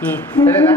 సరేనా?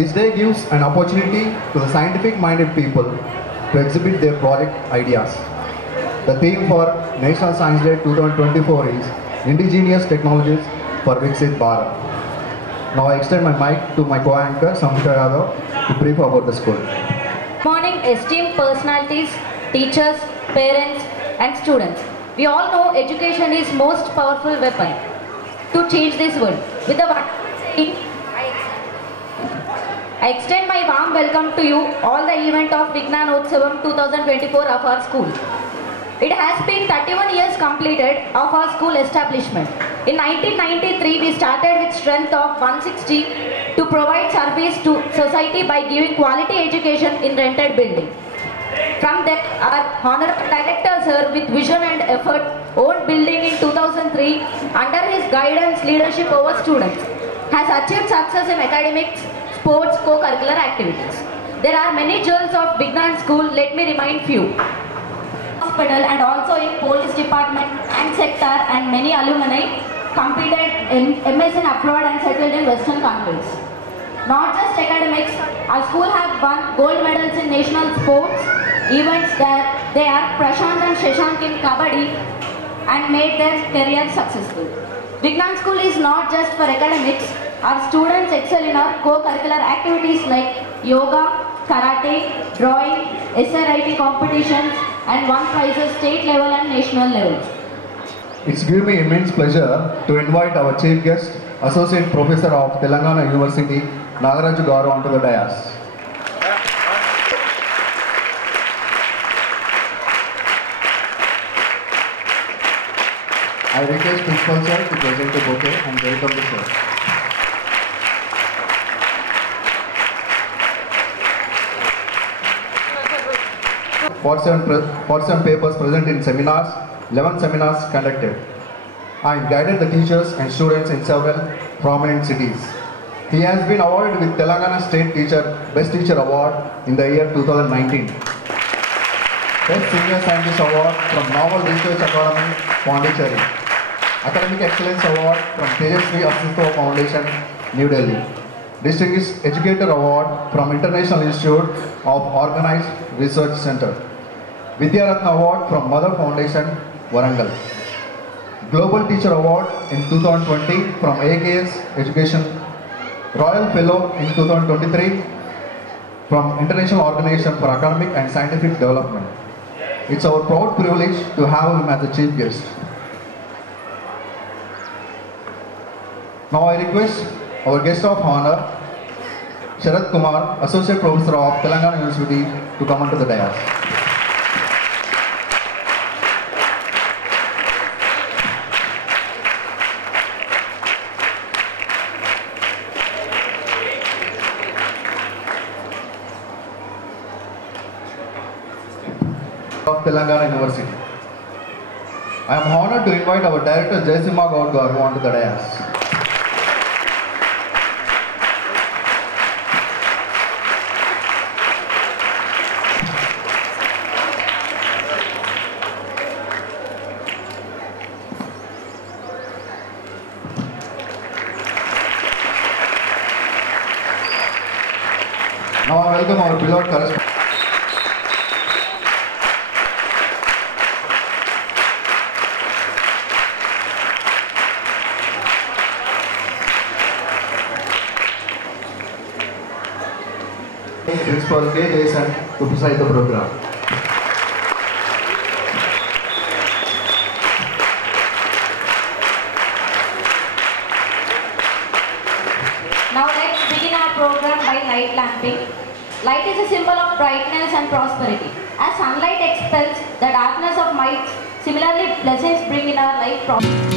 This day gives an opportunity to the scientific-minded people to exhibit their project ideas. The theme for National Science Day 2024 is Indigenous Technologies for Viksit Bharat. Now I extend my mic to my co-anchor Samhita Yadav to brief about the school. Good morning, esteemed personalities, teachers, parents and students. We all know education is most powerful weapon to change this world. With the I extend my warm welcome to you all the event of Vijnanotsavam 2024 of our school. It has been 31 years completed of our school establishment. In 1993, we started with strength of 160 to provide service to society by giving quality education in rented building. From there, our honorable director sir with vision and effort owned building in 2003 under his guidance, leadership over students has achieved success in academics, sports, co-curricular activities. There are many jewels of Vignan School, let me remind few. Hospital and also in police department and sector and many alumni completed MS in abroad and settled in Western countries. Not just academics, our school have won gold medals in national sports events that they are Prashant and Shashank in Kabaddi and made their career successful. Vignan School is not just for academics. Our students excel in our co-curricular activities like yoga, karate, drawing, essay writing competitions and won prizes state level and national level. It's given me immense pleasure to invite our chief guest, Associate Professor of Telangana University, Nagaraju Garu onto the dais. I request Principal Sir to present the bouquet and welcome the sir. Forty-seven papers present in seminars, 11 seminars conducted, and guided the teachers and students in several prominent cities. He has been awarded with Telangana State Best Teacher Award in the year 2019. Best Senior Scientist Award from Novel Research Academy, Pondicherry. Academic Excellence Award from Tejasvi Asistwa Foundation, New Delhi. Distinguished Educator Award from International Institute of Organized Research Center. Vidyaratna Award from Mother Foundation, Warangal. Global Teacher Award in 2020 from AKS Education. Royal Fellow in 2023 from International Organization for Academic and Scientific Development. It's our proud privilege to have him as the chief guest. Now I request our guest of honor, Sharad Kumar, Associate Professor of Telangana University, to come onto the dais. Of Telangana University. I am honored to invite our Director Jayasimha Gaur Garu onto the dais. Now I welcome our beloved correspondent. Principal K. Jason to preside the program. Now let's begin our program by light lamping. Light is a symbol of brightness and prosperity. As sunlight expels the darkness of night, similarly blessings bring in our life prosperity.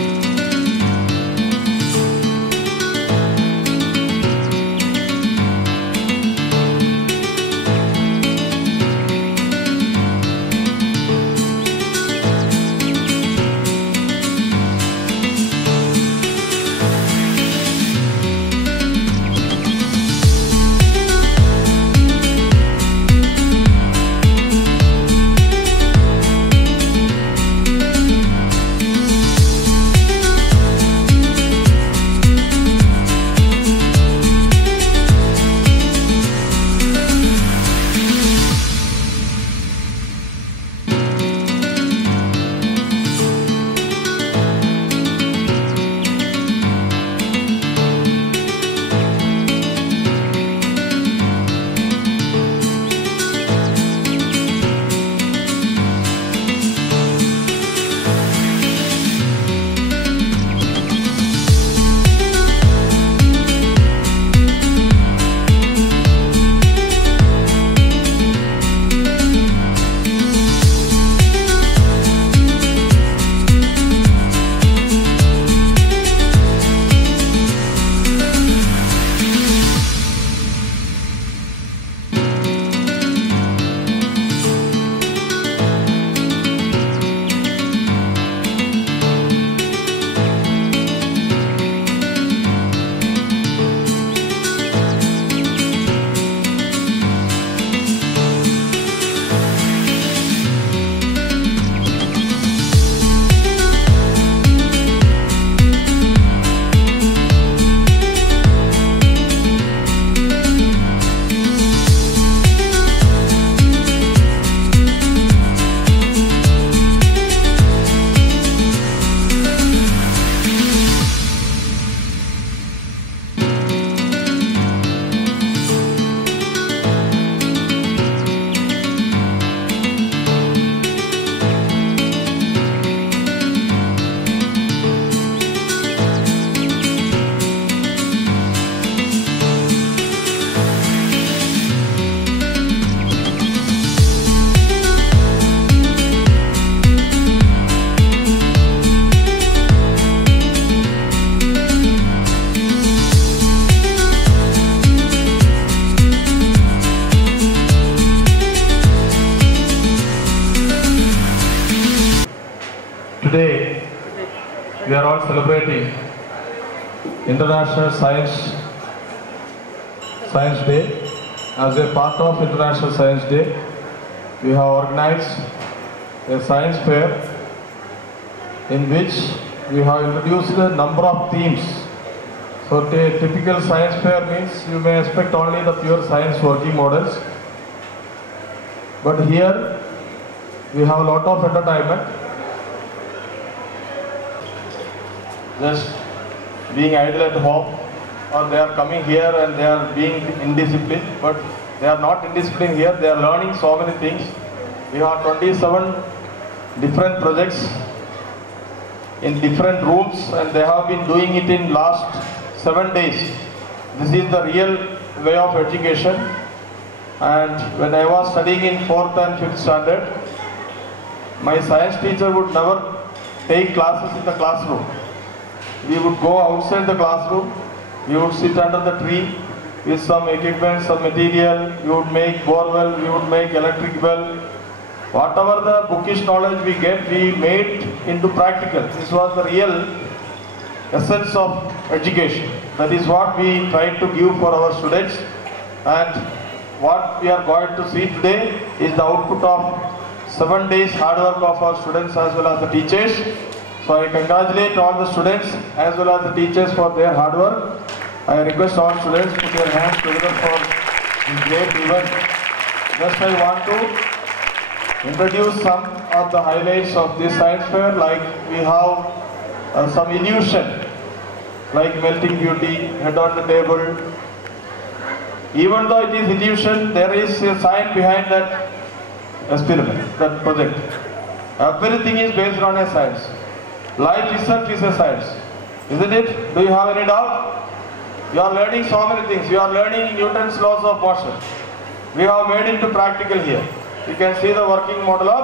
Today, we are all celebrating International Science Day. As a part of International Science Day, we have organized a science fair in which we have introduced a number of themes. So So typical science fair means you may expect only the pure science working models. But here we have a lot of entertainment. Just being idle at home, or they are coming here and they are being indisciplined, but they are not indisciplined here, they are learning so many things. We have 27 different projects in different rooms and they have been doing it in last 7 days. This is the real way of education. And when I was studying in 4th and 5th standard, my science teacher would never take classes in the classroom. We would go outside the classroom, we would sit under the tree with some equipment, some material, we would make borewell, we would make electric well. Whatever the bookish knowledge we get, we made into practical. This was the real essence of education. That is what we tried to give for our students, and what we are going to see today is the output of 7 days hard work of our students as well as the teachers. So I congratulate all the students as well as the teachers for their hard work. I request all students put their hands together for this great event. Just I want to introduce some of the highlights of this science fair. Like we have some illusion, like melting beauty, head on the table. Even though it is illusion, there is a science behind that experiment, that project. Everything is based on a science. Life itself is a science, isn't it? Do you have any doubt? You are learning so many things. You are learning Newton's laws of motion. We have made into practical here. You can see the working model of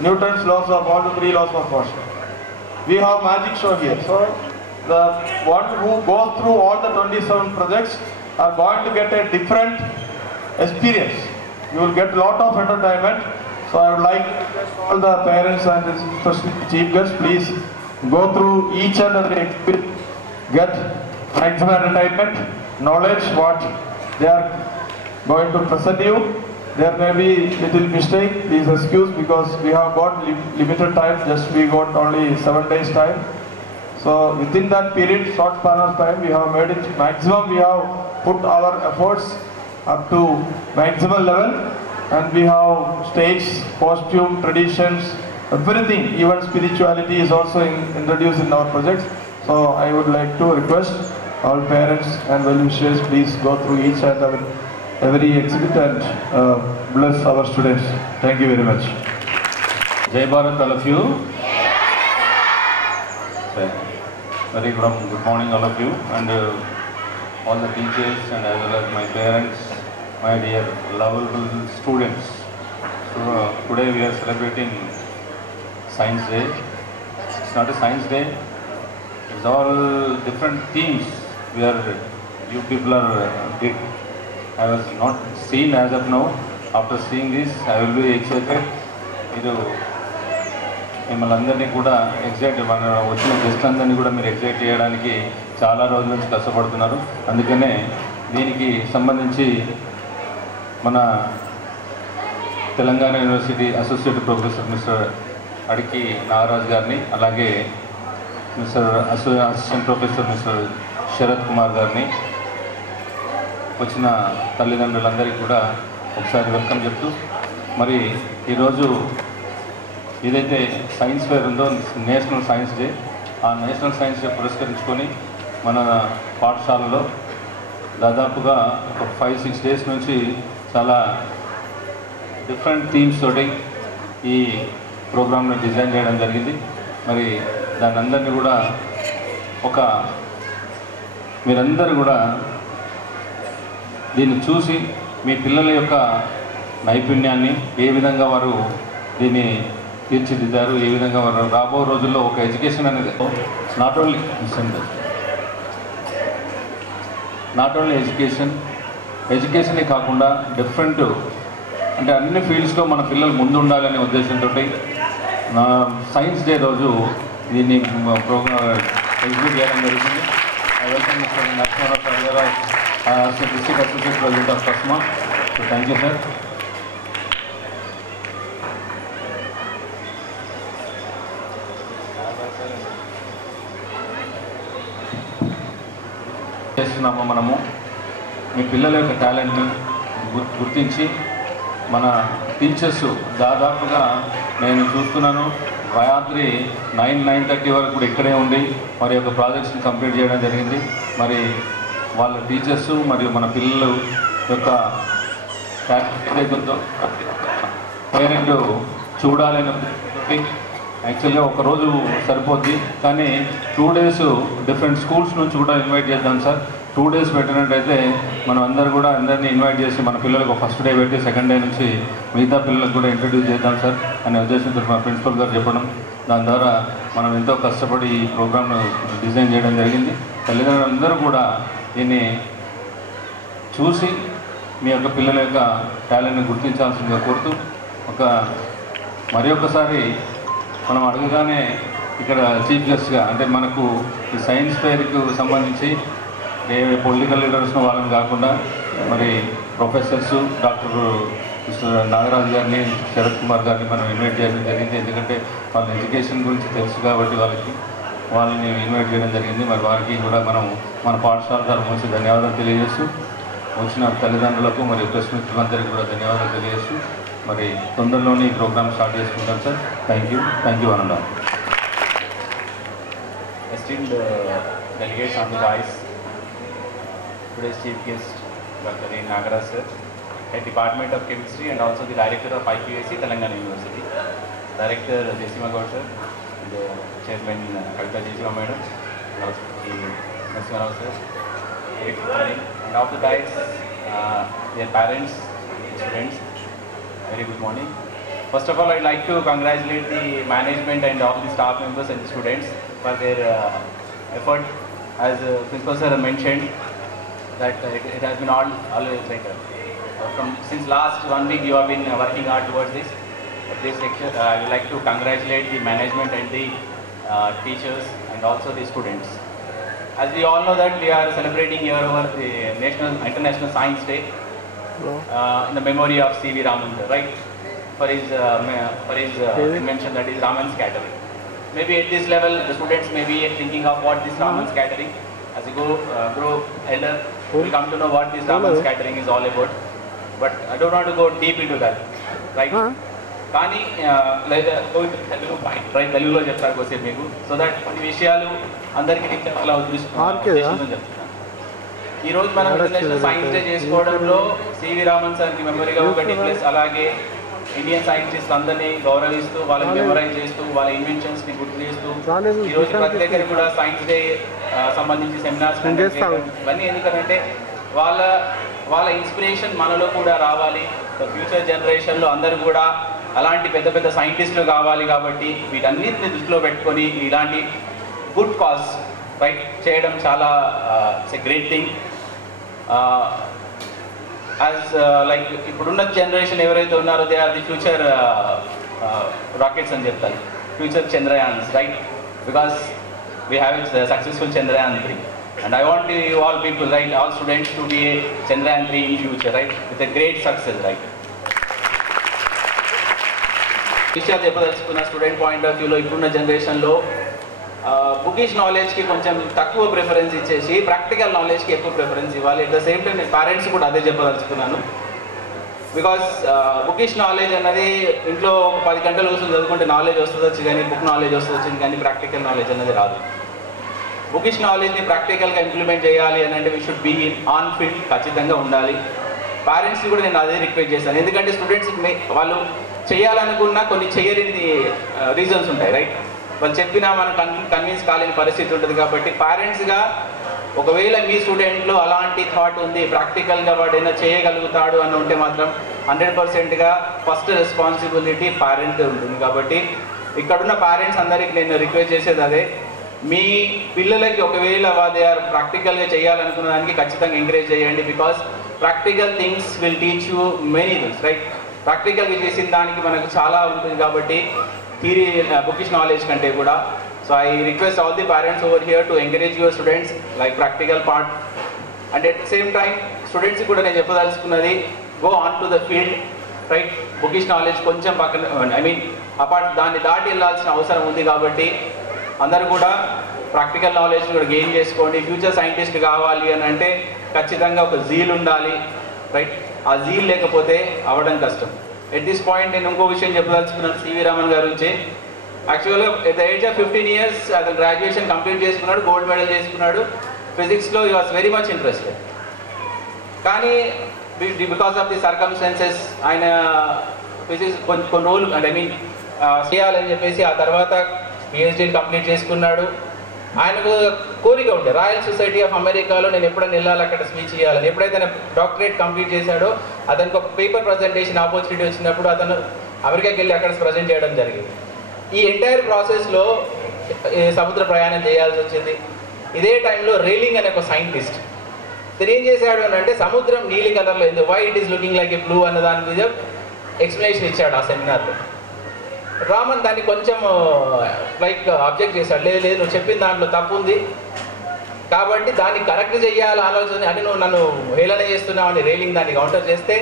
Newton's laws of all the 3 laws of motion. We have magic show here. So the one who goes through all the 27 projects are going to get a different experience. You will get a lot of entertainment. So I would like all the parents and especially chief guests, please go through each and every experience, get maximum entertainment, knowledge what they are going to present you. There may be little mistake, please excuse, because we have got limited time, just we got only 7 days time. So within that period, short span of time, we have made it maximum, we have put our efforts up to maximum level, and we have stage, costume, traditions, everything, even spirituality is also introduced in our projects. So I would like to request all parents and well-wishers, please go through each and every exhibit and bless our students. Thank you very much. Jai Bharat, all of you. Very good morning, all of you, and all the teachers and as well as my parents, my dear lovable students. So today we are celebrating Science Day. It's not a Science Day. It's all different themes where you people are did. I was not seen as of now. After seeing this, I will be excited. మిమ్మల్ని అందరినీ కూడా excite మన వచ్చిన గెస్ట్లందరినీ కూడా మీరు excite చేయడానికి చాలా రోజుల నుంచి కష్టపడుతున్నారు. అందుకనే దీనికి సంబంధించి మన Telangana university associate professor mister Adiki Nagaraj గారిని, అలాగే assistant professor mister Sharath Kumar గారిని, వచ్చిన తల్లిదండ్రులందరికీ కూడా ఒకసారి వెల్కమ్ చెప్తూ, మరి ఈరోజు ఏదైతే సైన్స్ ఫేర్ ఉందో నేషనల్ సైన్స్ డే, ఆ నేషనల్ సైన్స్ డే పురస్కరించుకొని మన పాఠశాలలో దాదాపుగా ఒక 5-6 డేస్ నుంచి చాలా డిఫరెంట్ థీమ్స్ తోటి ఈ ప్రోగ్రామ్ని డిజైన్ చేయడం జరిగింది. మరి దాని అందరినీ కూడా మీరందరూ కూడా దీన్ని చూసి మీ పిల్లల యొక్క నైపుణ్యాన్ని ఏ విధంగా వారు దీన్ని తీర్చిదిద్దారు, ఏ విధంగా వారు రాబో రోజుల్లో ఒక ఎడ్యుకేషన్ అనేది నాట్ ఓన్లీ ఎడ్యుకేషనే కాకుండా డిఫరెంట్ అంటే అన్ని ఫీల్డ్స్లో మన పిల్లలు ముందు ఉండాలనే ఉద్దేశంతో సైన్స్ డే రోజు దీన్ని ప్రోగ్రామ్ ఎగ్జిక్యూట్ చేయడం జరుగుతుంది. వెల్కమ్ మిస్టర్ నరసింహారావు సార్ గారు, డిస్ట్రిక్ట్ అసోసియేట్ ప్రెసిడెంట్ ఆఫ్ కస్మా. So thank you sir. చేస్తున్నామో మనము మీ పిల్లల యొక్క టాలెంట్ని గుర్తించి మన టీచర్స్ దాదాపుగా నేను చూస్తున్నాను రాత్రి 9-9:30 వరకు కూడా ఇక్కడే ఉండి మరి యొక్క ప్రాజెక్ట్స్ని కంప్లీట్ చేయడం జరిగింది. మరి వాళ్ళ టీచర్స్ మరియు మన పిల్లలు యొక్క ఏదైతుందో పేరెంట్ చూడాలని యాక్చువల్గా ఒకరోజు సరిపోద్ది, కానీ 2 days డిఫరెంట్ స్కూల్స్ నుంచి కూడా ఇన్వైట్ చేద్దాం సార్. 2 days పెట్టినట్టయితే మనం అందరినీ ఇన్వైట్ చేసి మన పిల్లలకు ఫస్ట్ డే పెట్టి సెకండ్ డే నుంచి మిగతా పిల్లలకు కూడా ఇంట్రడ్యూస్ చేద్దాం సార్ అనే ఉద్దేశంతో మా ప్రిన్సిపల్ గారు చెప్పడం, దాని ద్వారా మనం ఎంతో కష్టపడి ఈ ప్రోగ్రామ్ను డిజైన్ చేయడం జరిగింది. తల్లిదండ్రులందరూ కూడా దీన్ని చూసి మీ యొక్క పిల్లల యొక్క టాలెంట్ని గుర్తించాల్సిందిగా కోరుతూ మరి ఒకసారి మనం అడగగానే ఇక్కడ చీఫ్ గెస్ట్గా అంటే మనకు ఈ సైన్స్ ఫెయిర్కు సంబంధించి ఏ పొలిటికల్ లీడర్స్ను వాళ్ళని కాకుండా మరి ప్రొఫెసర్స్ డాక్టర్ మిస్టర్ నాగరాజు గారిని, శరత్ కుమార్ గారిని మనం ఇన్వైట్ చేయడం జరిగింది. ఎందుకంటే వాళ్ళ ఎడ్యుకేషన్ గురించి తెలుసు కాబట్టి వాళ్ళని ఇన్వైట్ చేయడం జరిగింది. మరి వారికి కూడా మనం మన పాఠశాల తరఫు నుంచి ధన్యవాదాలు తెలియజేస్తూ, వచ్చిన తల్లిదండ్రులకు మరియు ప్రెస్ మిత్రులందరికీ కూడా ధన్యవాదాలు తెలియజేస్తూ మరి తొందరలోనే ఈ ప్రోగ్రామ్ స్టార్ట్ చేసుకుంటాం సార్. థ్యాంక్ యూ అనండి. Esteemed delegates on the dais, today's chief guest Dr. A. Nagaraj sir, Head Department of Chemistry and also the Director of IPAC, Telangana University, Director Jessima Gaur sir, and Chairman Kavita Jessima Madam, and also the Narasimha Rao sir, and of the dais, their parents, students, very good morning. First of all, I'd like to congratulate the management and all the staff members and the students for their effort. As Principal Sir mentioned, that it has been always like since last 1 week you have been working hard towards this. At this lecture, I would like to congratulate the management and the teachers and also the students. As we all know that we are celebrating here over the International Science Day in the memory of C.V. Raman, right? For his invention, that is Raman scattering. Maybe at this level, the students may be thinking of what this Raman scattering. As you grow elder, you will come to know what this Raman scattering is all about. But I don't want to go deep into that, right? కానీ తెలుగులో చెప్తారు కోసే మీకు, so that కొన్ని విషయాలు అందరికీ అలా ఉద్దేశంతో చెప్తున్నాను. ఈరోజు మనం ఇంటర్నేషనల్ సైన్స్ డే చేసుకోవడంలో సివి రామన్ సార్కి మెమరీగా ఒకటి ప్లస్ అలాగే ఇండియన్ సైంటిస్ట్ అందరినీ గౌరవిస్తూ వాళ్ళని మెమరైజ్ చేస్తూ వాళ్ళ ఇన్వెన్షన్స్ని గుర్తు చేస్తూ ఈరోజు ప్రతి దగ్గర కూడా సైన్స్ డే సంబంధించి సెమినార్స్ ఇవన్నీ ఎందుకంటే వాళ్ళ ఇన్స్పిరేషన్ మనలో కూడా రావాలి. ఫ్యూచర్ జనరేషన్లో అందరూ కూడా అలాంటి పెద్ద పెద్ద సైంటిస్టులు కావాలి. కాబట్టి వీటన్నిటిని దృష్టిలో పెట్టుకొని ఇలాంటి గుడ్ కాజ్ రైట్ చేయడం చాలా it's a great thing. As like ఇప్పుడున్న జనరేషన్ ఎవరైతే ఉన్నారో they are the future rockets అని చెప్తారు, future Chandrayaans, right? Because we have it's successful Chandrayaan 3 and I want you all people, right, all students to be a Chandrayaan 3 in future, right, with a great success, right? విషయాలు చెప్పదలుచుకున్న student point of వ్యూలో ఇప్పుడున్న జనరేషన్లో bookish నాలెడ్జ్కి కొంచెం తక్కువ preference ఇచ్చేసి practical నాలెడ్జ్కి ఎక్కువ preference ఇవ్వాలి. అట్ ద సేమ్ టైం నేను పేరెంట్స్ కూడా అదే చెప్పదలుచుకున్నాను. బికాస్ బుకిష్ నాలెడ్జ్ అన్నది ఇంట్లో 10 గంటలు కూర్చొని చదువుకుంటే నాలెడ్జ్ వస్తుందొచ్చు, కానీ బుక్ నాలెడ్జ్ వస్తుంది కానీ ప్రాక్టికల్ నాలెడ్జ్ అన్నది రాదు. బుకిష్ నాలెడ్జ్ని ప్రాక్టికల్గా ఇంప్లిమెంట్ చేయాలి అని అంటే we should be on field ఖచ్చితంగా ఉండాలి. పేరెంట్స్ని కూడా నేను అదే రిక్వెస్ట్ చేశాను. ఎందుకంటే స్టూడెంట్స్ వాళ్ళు చేయాలనుకున్న కొన్ని చేయలేని రీజన్స్ ఉంటాయి, రైట్? వాళ్ళు చెప్పినా మనం కన్విన్స్ కాలేని పరిస్థితి ఉంటుంది. కాబట్టి పేరెంట్స్గా ఒకవేళ మీ స్టూడెంట్లో అలాంటి థాట్ ఉంది, ప్రాక్టికల్గా వాడైనా చేయగలుగుతాడు అని ఉంటే మాత్రం 100%గా ఫస్ట్ రెస్పాన్సిబిలిటీ పేరెంట్ ఉంటుంది. కాబట్టి ఇక్కడున్న పేరెంట్స్ అందరికీ నేను రిక్వెస్ట్ చేసేది అదే, మీ పిల్లలకి ఒకవేళ దే ఆర్ ప్రాక్టికల్గా చేయాలనుకున్న దానికి ఖచ్చితంగా ఎంకరేజ్ చేయండి. Because practical things will teach you many things, right? ప్రాక్టికల్గా చేసిన దానికి మనకు చాలా ఉంటుంది కాబట్టి థియరీ బుకిష్ నాలెడ్జ్ కంటే కూడా. So I request all the parents over here to encourage your students like practical part. And at the same time స్టూడెంట్స్కి కూడా నేను చెప్పదలుచుకున్నది, go on to the field, right? Bookish knowledge కొంచెం పక్కన దాన్ని దాటి వెళ్ళాల్సిన అవసరం ఉంది. కాబట్టి అందరూ కూడా ప్రాక్టికల్ నాలెడ్జ్ కూడా గెయిన్ చేసుకోండి. ఫ్యూచర్ సైంటిస్ట్ కావాలి అని అంటే ఖచ్చితంగా ఒక జీల్ ఉండాలి, రైట్? ఆ జీల్ లేకపోతే అవ్వడం కష్టం. ఎట్ దిస్ పాయింట్ నేను ఇంకో విషయం చెప్పదలుచుకున్నాను సివి రామన్ గారి గురించి. యాక్చువల్గా at the age of 15 years అతను గ్రాడ్యుయేషన్ కంప్లీట్ చేసుకున్నాడు, గోల్డ్ మెడల్ చేసుకున్నాడు. ఫిజిక్స్లో he was very much interested. కానీ బికాస్ ఆఫ్ ది సర్కమ్స్టాన్సెస్ ఆయన ఫిజిక్స్ కొన్ని రోజులు అంటే చేయాలని చెప్పేసి ఆ తర్వాత పిహెచ్డీ కంప్లీట్ చేసుకున్నాడు. ఆయనకు కోరిక ఉండే రాయల్ సొసైటీ ఆఫ్ అమెరికాలో నేను ఎప్పుడైనా వెళ్ళాలి, అక్కడ స్పీచ్ చేయాలని. ఎప్పుడైతే ఆయన డాక్టరేట్ కంప్లీట్ చేశాడో అతనికి ఒక పేపర్ ప్రజెంటేషన్ ఆపర్చునిటీ వచ్చినప్పుడు అతను అమెరికాకి వెళ్ళి అక్కడ ప్రజెంట్ చేయడం జరిగింది. ఈ ఎంటైర్ ప్రాసెస్లో సముద్ర ప్రయాణం చేయాల్సి వచ్చింది. ఇదే టైంలో రేలింగ్ అనే ఒక సైంటిస్ట్ తను ఏం చేశాడు అని అంటే సముద్రం నీలి కలర్లో ఎందుకు, why it is looking like a blue అన్న దాని మీద ఎక్స్ప్లెనేషన్ ఇచ్చాడు ఆ సెమినార్లో. రామన్ దాన్ని కొంచెం లైక్ అబ్జెక్ట్ చేశాడు, లేదు నువ్వు చెప్పిన దాంట్లో తప్పు ఉంది కాబట్టి దాన్ని కరెక్ట్ చేయాలి ఆలోచన అని నువ్వు నన్ను హేళన చేస్తున్నావు అని రేలింగ్ దాన్ని కౌంటర్ చేస్తే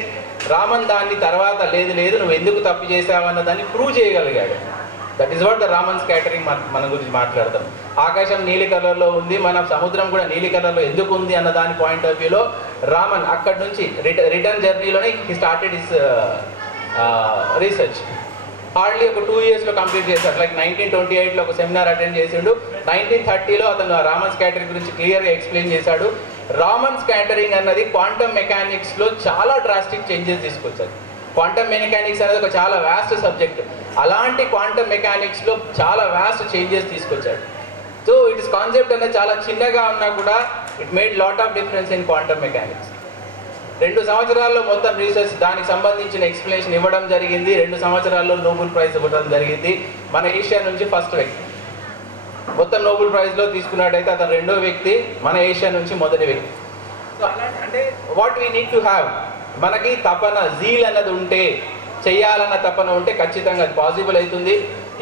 రామన్ దాన్ని తర్వాత లేదు నువ్వు ఎందుకు తప్పు చేసావు అన్న దాన్ని ప్రూవ్ చేయగలిగాడు. That is what the Raman scattering మన గురించి మాట్లాడతాం. ఆకాశం నీలి కలర్లో ఉంది, మన సముద్రం కూడా నీలి కలర్లో ఎందుకు ఉంది అన్న దాని పాయింట్ ఆఫ్ వ్యూలో రామన్ అక్కడి నుంచి రిటర్న్ జర్నీలోనే he started his research. Hardly ఒక 2 yearsలో కంప్లీట్ చేశాడు. లైక్ 1928లో ఒక సెమినార్ అటెండ్ చేసాడు. 1930లో అతను రామన్ స్కాటరింగ్ గురించి క్లియర్గా ఎక్స్ప్లెయిన్ చేశాడు. రామన్ స్కాటరింగ్ అన్నది క్వాంటమ్ మెకానిక్స్లో చాలా డ్రాస్టిక్ చేంజెస్ తీసుకొచ్చారు. క్వాంటమ్ మెకానిక్స్ అనేది ఒక చాలా వ్యాస్ట్ సబ్జెక్ట్. అలాంటి క్వాంటమ్ మెకానిక్స్లో చాలా వ్యాస్ట్ చేంజెస్ తీసుకొచ్చాడు. సో ఇట్స్ కాన్సెప్ట్ అనేది చాలా చిన్నగా ఉన్నా కూడా it made lot of difference in quantum mechanics. 2 సంవత్సరాల్లో మొత్తం రీసెర్చ్ దానికి సంబంధించిన ఎక్స్ప్లెనేషన్ ఇవ్వడం జరిగింది. 2 సంవత్సరాల్లో నోబెల్ ప్రైజ్ ఇవ్వడం జరిగింది. మన ఏషియా నుంచి ఫస్ట్ వ్యక్తి. మొత్తం నోబెల్ ప్రైజ్లో తీసుకున్నట్టయితే అతను 2వ వ్యక్తి, మన ఏషియా నుంచి మొదటి వ్యక్తి. సో అంటే what we need to have, మనకి తపన జీల్ అన్నది ఉంటే, చెయ్యాలన్న తపన ఉంటే ఖచ్చితంగా అది పాసిబుల్ అవుతుంది.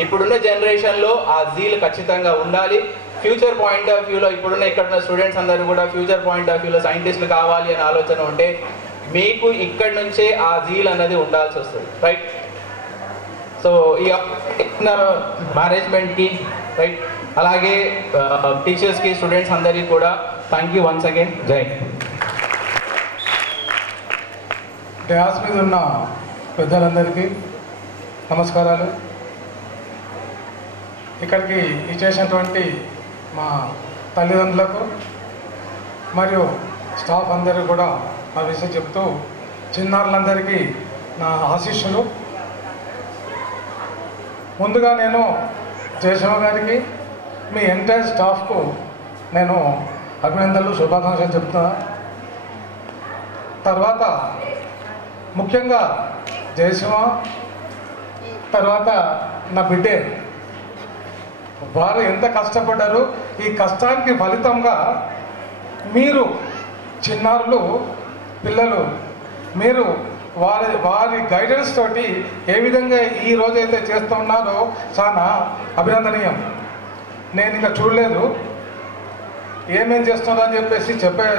ఇప్పుడున్న జనరేషన్లో ఆ జీల్ ఖచ్చితంగా ఉండాలి. ఫ్యూచర్ పాయింట్ ఆఫ్ వ్యూలో ఇప్పుడున్న ఇక్కడున్న స్టూడెంట్స్ అందరూ కూడా ఫ్యూచర్ పాయింట్ ఆఫ్ వ్యూలో సైంటిస్టులు కావాలి అనే ఆలోచన ఉంటే మీకు ఇక్కడి నుంచే ఆ జీల్ అన్నది ఉండాల్సి వస్తుంది, రైట్? సో ఈ మేనేజ్మెంట్కి, రైట్, అలాగే టీచర్స్కి, స్టూడెంట్స్ అందరికీ కూడా థ్యాంక్ యూ వన్స్ అగైన్. జై డ్యాస్ మీద ఉన్న పెద్దలందరికీ నమస్కారాలు. ఇక్కడికి ఇచ్చేసినటువంటి మా తల్లిదండ్రులకు మరియు స్టాఫ్ అందరికీ కూడా నా విషయం చెప్తూ, చిన్నారులందరికీ నా ఆశీస్సులు. ముందుగా నేను జయశివ గారికి, మీ ఎంటైర్ స్టాఫ్కు నేను అభినందనలు, శుభాకాంక్షలు చెప్తున్నా. తర్వాత ముఖ్యంగా జయశివ, తర్వాత నా బిడ్డే, వారు ఎంత కష్టపడ్డారు. ఈ కష్టానికి ఫలితంగా మీరు చిన్నారులు, పిల్లలు, మీరు వారి గైడెన్స్ తోటి ఏ విధంగా ఈ రోజైతే చేస్తున్నారో చాలా అభినందనీయం. నేను ఇంకా చూడలేదు ఏమేం చేస్తున్నారో అని చెప్పేసి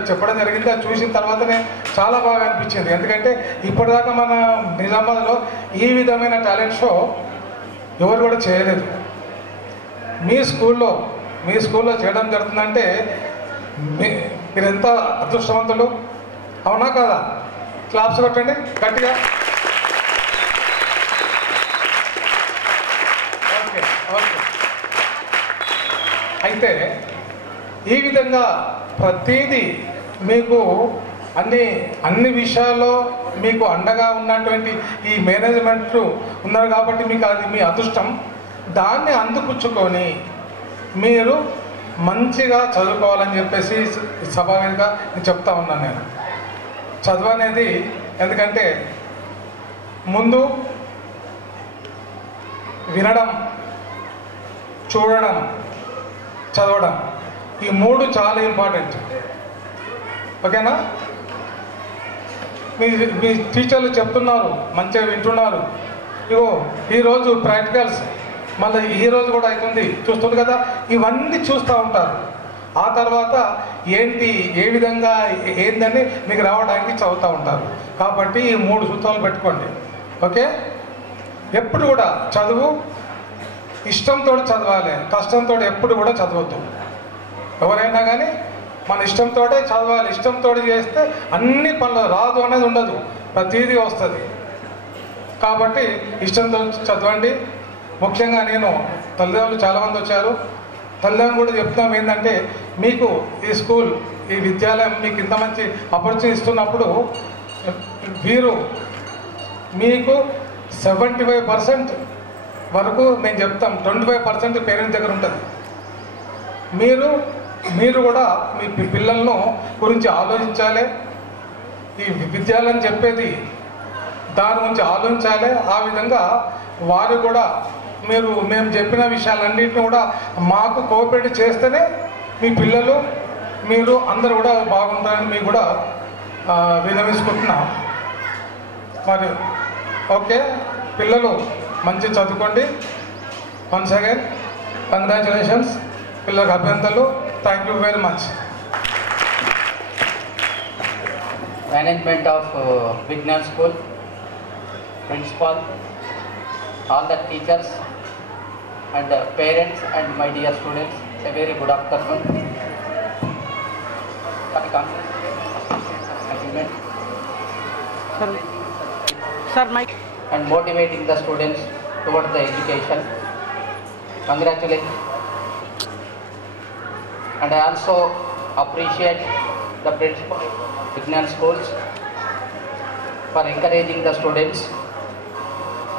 చెప్పడం జరిగింది. అది చూసిన తర్వాతనే చాలా బాగా అనిపించింది. ఎందుకంటే ఇప్పటిదాకా మన నిజామాబాద్లో ఈ విధమైన టాలెంట్ షో ఎవరు కూడా చేయలేదు. మీ స్కూల్లో చేయడం జరుగుతుందంటే మీరు ఎంత అదృష్టవంతులు, అవునా కదా? క్లాప్స్ కొట్టండి గట్టిగా. Okay okay. అయితే ఈ విధంగా ప్రతిదీ మీకు అన్ని విషయాల్లో మీకు అండగా ఉన్నటువంటి ఈ మేనేజ్మెంట్ ఉన్నారు కాబట్టి మీకు అది మీ అదృష్టం. దాన్ని అందిపుచ్చుకొని మీరు మంచిగా చదువుకోవాలని చెప్పేసి సభావేదికగా నేను చెప్తా ఉన్నాను. నేను చదువు అనేది ఎందుకంటే ముందు వినడం, చూడడం, చదవడం, ఈ 3 చాలా ఇంపార్టెంట్. ఓకేనా? మీ టీచర్లు చెప్తున్నారు, మంచిగా వింటున్నారు. ఇగో ఈరోజు ప్రాక్టికల్స్ మళ్ళీ ఈరోజు కూడా అవుతుంది, చూస్తుంది కదా. ఇవన్నీ చూస్తూ ఉంటారు. ఆ తర్వాత ఏంటి, ఏ విధంగా ఏందని మీకు రావడానికి చదువుతూ ఉంటారు. కాబట్టి ఈ 3 సూత్రాలు పెట్టుకోండి. ఓకే? ఎప్పుడు కూడా చదువు ఇష్టంతో చదవాలి, కష్టంతో ఎప్పుడు కూడా చదవద్దు. ఎవరైనా కానీ మన ఇష్టంతో చదవాలి, ఇష్టంతో చేస్తే అన్ని పనులు రాదు అనేది ఉండదు, ప్రతిదీ వస్తుంది. కాబట్టి ఇష్టంతో చదవండి. ముఖ్యంగా నేను తల్లిదండ్రులు చాలామంది వచ్చారు, తల్లిదండ్రులు కూడా చెప్తాం ఏంటంటే, మీకు ఈ స్కూల్ ఈ విద్యాలయం మీకు ఇంత మంచి ఆపర్చునిటీ ఇస్తున్నప్పుడు వీరు మీకు 75% వరకు నేను చెప్తాం, 25% పేరెంట్స్ దగ్గర ఉంటుంది. మీరు కూడా మీ పిల్లలను గురించి ఆలోచించాలి, ఈ విద్యాలయం చెప్పేది దాని గురించి ఆలోచించాలి. ఆ విధంగా వారు కూడా మేము చెప్పిన విషయాలన్నింటినీ కూడా మాకు కోఆపరేట్ చేస్తేనే మీ పిల్లలు మీరు అందరూ కూడా బాగుంటారని మీకు కూడా విన్నవించుకుంటున్నాం. మరి ఓకే, పిల్లలు మంచి చదువుకోండి. వన్స్ అగైన్ కంగ్రాచులేషన్స్, పిల్లలకు అభ్యంతరాలు. Thank you very much. Management of Vignan School, principal, all the teachers and the parents and my dear students, a very good afternoon. Sir, Mike. And motivating the students towards the education. Congratulations. And I also appreciate the principal of Vignan Schools for encouraging the students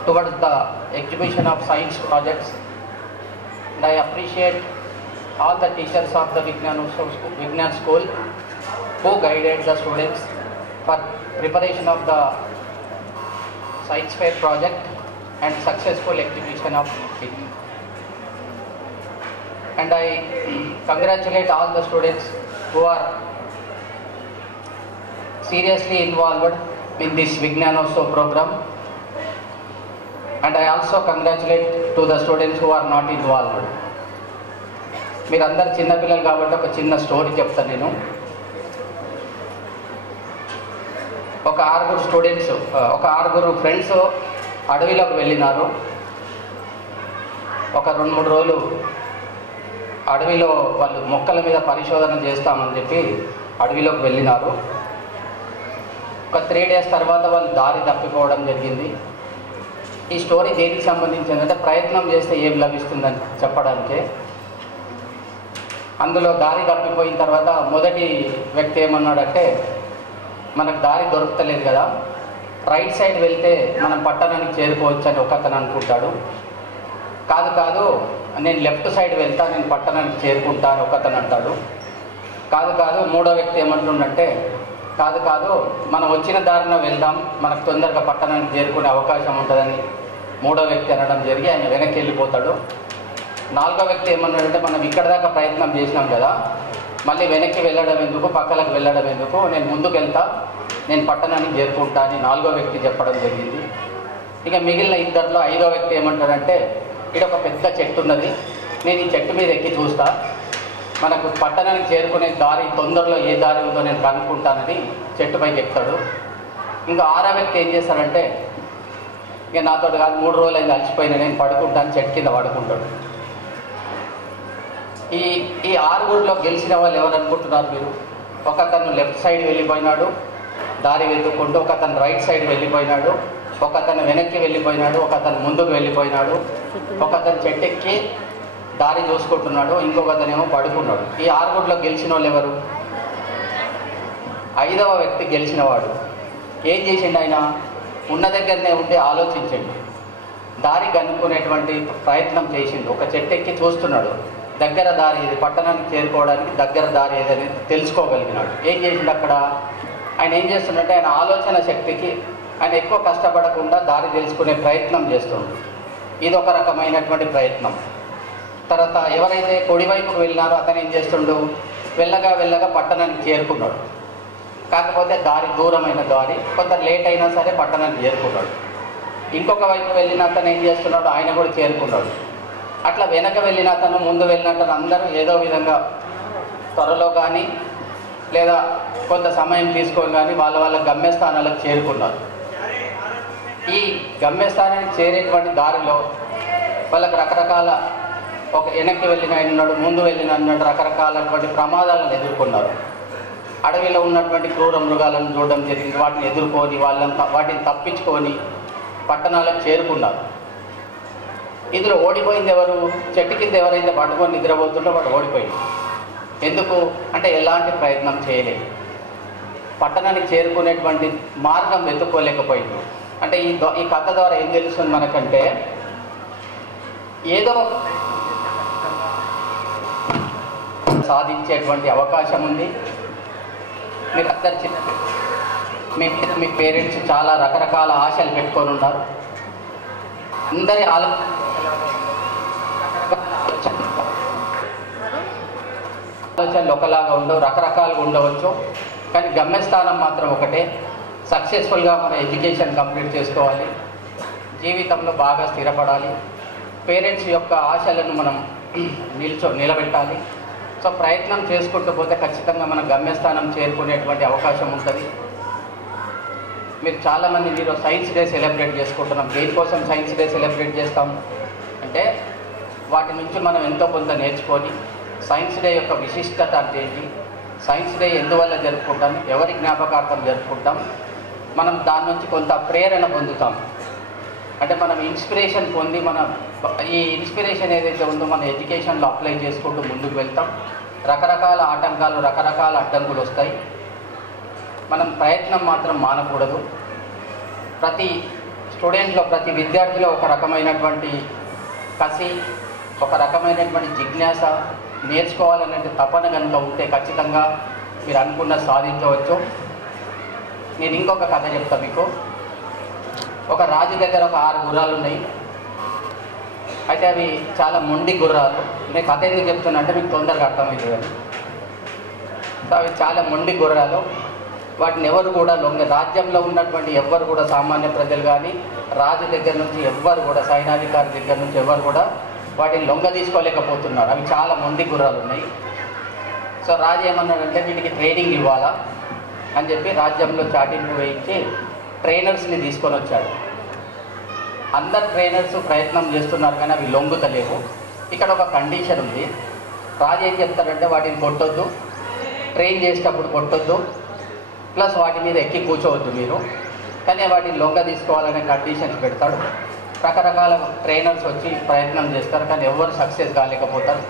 towards the exhibition of science projects. And I appreciate all the teachers of the Vignan School who guided the students for preparation of the science fair project and successful exhibition of it. And I congratulate all the students who are seriously involved in this Vignanotsav program. And I also congratulate to the students who are not involved. మీరందరు చిన్నపిల్లలు కాబట్టి ఒక చిన్న story చెప్తాను నేను. ఒక ఆరుగురు friends అడవిలోకి వెళ్ళినారు. ఒక 2-3 రోజులు అడవిలో వాళ్ళు మొక్కల మీద పరిశోధన చేస్తామని చెప్పి అడవిలోకి వెళ్ళినారు. ఒక 3 days తర్వాత వాళ్ళు దారి తప్పిపోవడం జరిగింది. ఈ స్టోరీ దేనికి సంబంధించిందంటే ప్రయత్నం చేస్తే ఏం లభిస్తుందని చెప్పడానికే. అందులో దారి తప్పిపోయిన తర్వాత మొదటి వ్యక్తి ఏమన్నాడంటే, మనకు దారి దొరుకుతలేదు కదా, రైట్ సైడ్ వెళ్తే మనం పట్టణానికి చేరుకోవచ్చు అని ఒక అతను అనుకుంటాడు. కాదు నేను లెఫ్ట్ సైడ్ వెళ్తా, నేను పట్టణానికి చేరుకుంటా అని ఒక అతను అంటాడు. కాదు మూడో వ్యక్తి ఏమంటుండంటే, కాదు మనం వచ్చిన దారిన వెళ్దాం, మనకు తొందరగా పట్టణానికి చేరుకునే అవకాశం ఉంటుందని మూడో వ్యక్తి అనడం జరిగి ఆయన వెనక్కి వెళ్ళిపోతాడు. 4వ వ్యక్తి ఏమన్నాడంటే, మనం ఇక్కడ దాకా ప్రయత్నం చేసినాం కదా, మళ్ళీ వెనక్కి వెళ్ళడం ఎందుకు, పక్కలకు వెళ్ళడం ఎందుకు, నేను ముందుకు వెళ్తా, నేను పట్టణానికి చేరుకుంటా అని 4వ వ్యక్తి చెప్పడం జరిగింది. ఇక మిగిలిన ఇద్దరిలో 5వ వ్యక్తి ఏమంటాడంటే, ఇక్కడ ఒక పెద్ద చెట్టు ఉన్నది, నేను ఈ చెట్టు మీద ఎక్కి చూస్తా, మనకు పట్టణానికి చేరుకునే దారి తొందరలో ఏ దారి ఉందో నేను కనుక్కుంటానని చెట్టు పైకి ఎక్కుతాడు. ఇంకా 6వ వ్యక్తి ఏం చేస్తాడంటే, ఇక నాతో కాదు 3 రోజులు అయింది అలసిపోయినా, నేను పడుకుంటాను, చెట్టు కింద పడుకుంటాడు. ఈ 6గురిలో గెలిచిన వాళ్ళు ఎవరు అనుకుంటున్నారు మీరు? ఒక అతను లెఫ్ట్ సైడ్ వెళ్ళిపోయినాడు దారి వెతుక్కుంటూ, ఒక అతను రైట్ సైడ్ వెళ్ళిపోయినాడు, ఒక అతను వెనక్కి వెళ్ళిపోయినాడు, ఒక అతను ముందుకు వెళ్ళిపోయినాడు, ఒక అతను చెట్టెక్కి దారి చూసుకుంటున్నాడు, ఇంకొక అతనేమో పడుకున్నాడు. ఈ 6గురిలో గెలిచిన వాళ్ళు ఎవరు? 5వ వ్యక్తి గెలిచినవాడు. ఏం చేసిండు ఆయన? ఉన్న దగ్గరనే ఉండి ఆలోచించండి, దారి కనుక్కునేటువంటి ప్రయత్నం చేసిండు. ఒక చెట్టెక్కి చూస్తున్నాడు, దగ్గర దారి ఇది, పట్టణానికి చేరుకోవడానికి దగ్గర దారి ఏదని తెలుసుకోగలిగినాడు. ఏం చేసిండు అక్కడ? ఆయన ఏం చేస్తుందంటే, ఆయన ఆలోచన శక్తికి ఆయన ఎక్కువ కష్టపడకుండా దారి తెలుసుకునే ప్రయత్నం చేస్తుండు. ఇది ఒక రకమైనటువంటి ప్రయత్నం. తర్వాత ఎవరైతే కుడివైపుకు వెళ్ళినారో అతను ఏం చేస్తుండు? వెళ్ళగా పట్టణానికి చేరుకున్నాడు. కాకపోతే దారి దూరమైన దారి, కొంత లేట్ అయినా సరే పట్టణానికి చేరుకున్నాడు. ఇంకొక వైపు వెళ్ళిన అతను ఏం చేస్తున్నాడు? ఆయన కూడా చేరుకున్నాడు. అట్లా వెనక వెళ్ళిన అతను, ముందు వెళ్ళిన అతను అందరూ ఏదో విధంగా త్వరలో కానీ లేదా కొంత సమయం తీసుకొని కానీ వాళ్ళ గమ్యస్థానాలకు చేరుకున్నారు. ఈ గమ్యస్థానానికి చేరేటువంటి దారిలో వాళ్ళకు రకరకాల ఒక వెనక్కి వెళ్ళిన ఆయన ఉన్నాడు, ముందు వెళ్ళిన అన్నాడు, రకరకాలటువంటి ప్రమాదాలను ఎదుర్కొన్నారు. అడవిలో ఉన్నటువంటి క్రూర మృగాలను చూడడం జరిగింది. వాటిని ఎదుర్కొని వాటిని తప్పించుకొని పట్టణాలకు చేరుకున్నారు. ఇందులో ఓడిపోయింది ఎవరు? చెట్టు కింద ఎవరైతే పట్టుకొని నిద్రపోతుంటే వాడు ఓడిపోయింది. ఎందుకు అంటే ఎలాంటి ప్రయత్నం చేయలేదు, పట్టణానికి చేరుకునేటువంటి మార్గం వెతుక్కోలేకపోయింది. అంటే ఈ కథ ద్వారా ఏం తెలుస్తుంది మనకంటే, ఏదో సాధించేటువంటి అవకాశం ఉంది. మీరు అందరు మీ పేరెంట్స్ చాలా రకరకాల ఆశలు పెట్టుకొని ఉన్నారు. అందరి ఆలోచనలు ఒకలాగా ఉండవు, రకరకాలుగా ఉండవచ్చు. కానీ గమ్యస్థానం మాత్రం ఒకటే. సక్సెస్ఫుల్గా మన ఎడ్యుకేషన్ కంప్లీట్ చేసుకోవాలి, జీవితంలో బాగా స్థిరపడాలి, పేరెంట్స్ యొక్క ఆశలను మనం నిలబెట్టాలి. సో ప్రయత్నం చేసుకుంటూ పోతే ఖచ్చితంగా మన గమ్యస్థానం చేరుకునేటువంటి అవకాశం ఉంటుంది. మీరు చాలామంది మీరు సైన్స్ డే సెలబ్రేట్ చేసుకుంటున్నాం. దేనికోసం సైన్స్ డే సెలబ్రేట్ చేస్తాం అంటే వాటి నుంచి మనం ఎంతో కొంత నేర్చుకొని సైన్స్ డే యొక్క విశిష్టత అంటే ఏంటి, సైన్స్ డే ఎందువల్ల జరుపుకుంటాం, ఎవరి జ్ఞాపకార్థం జరుపుకుంటాం, మనం దాని నుంచి కొంత ప్రేరణ పొందుతాం. అంటే మనం ఇన్స్పిరేషన్ పొంది ఈ ఇన్స్పిరేషన్ ఏదైతే ఉందో మన ఎడ్యుకేషన్లో అప్లై చేసుకుంటూ ముందుకు వెళ్తాం. రకరకాల ఆటంకాలు, రకరకాల అడ్డంకులు వస్తాయి. మనం ప్రయత్నం మాత్రం మానకూడదు. ప్రతి స్టూడెంట్లో, ప్రతి విద్యార్థిలో ఒక రకమైనటువంటి కసి, ఒక రకమైనటువంటి జిజ్ఞాస, నేర్చుకోవాలనే తపన కనుక ఉంటే ఖచ్చితంగా మీరు అనుకున్న సాధించవచ్చు. నేను ఇంకొక కథ చెప్తాను మీకు. ఒక రాజు దగ్గర ఒక 6 గుర్రాలు ఉన్నాయి. అయితే అవి చాలా మొండి గుర్రాలు. నేను కథ ఎందుకు చెప్తున్నా అంటే మీకు తొందరగా అర్థమవుతుంది అని. సో అవి చాలా మొండి గుర్రాలు. వాటిని ఎవరు కూడా రాజ్యంలో ఉన్నటువంటి ఎవ్వరు కూడా, సామాన్య ప్రజలు కానీ రాజు దగ్గర నుంచి ఎవ్వరు కూడా, సైనాధికారి దగ్గర నుంచి ఎవరు కూడా వాటిని లొంగ తీసుకోలేకపోతున్నారు. అవి చాలా మొండి గుర్రాలు ఉన్నాయి. సో రాజు ఏమన్నాడంటే వీటికి ట్రైనింగ్ ఇవ్వాలా అని చెప్పి రాజ్యంలో చాటింపు వేయించి ట్రైనర్స్ని తీసుకొని వచ్చాడు. అందరు ట్రైనర్స్ ప్రయత్నం చేస్తున్నారు కానీ అవి లొంగుతలేవు. ఇక్కడ ఒక కండిషన్ ఉంది. రాజు ఏం చెప్తాడంటే వాటిని కొట్టొద్దు, ట్రైన్ చేసేటప్పుడు కొట్టొద్దు, ప్లస్ వాటి మీద ఎక్కి కూర్చోవద్దు మీరు, కానీ వాటిని లొంగ తీసుకోవాలనే కండిషన్స్ పెడతాడు. రకరకాల ట్రైనర్స్ వచ్చి ప్రయత్నం చేస్తారు కానీ ఎవరు సక్సెస్ కాలేకపోతారు.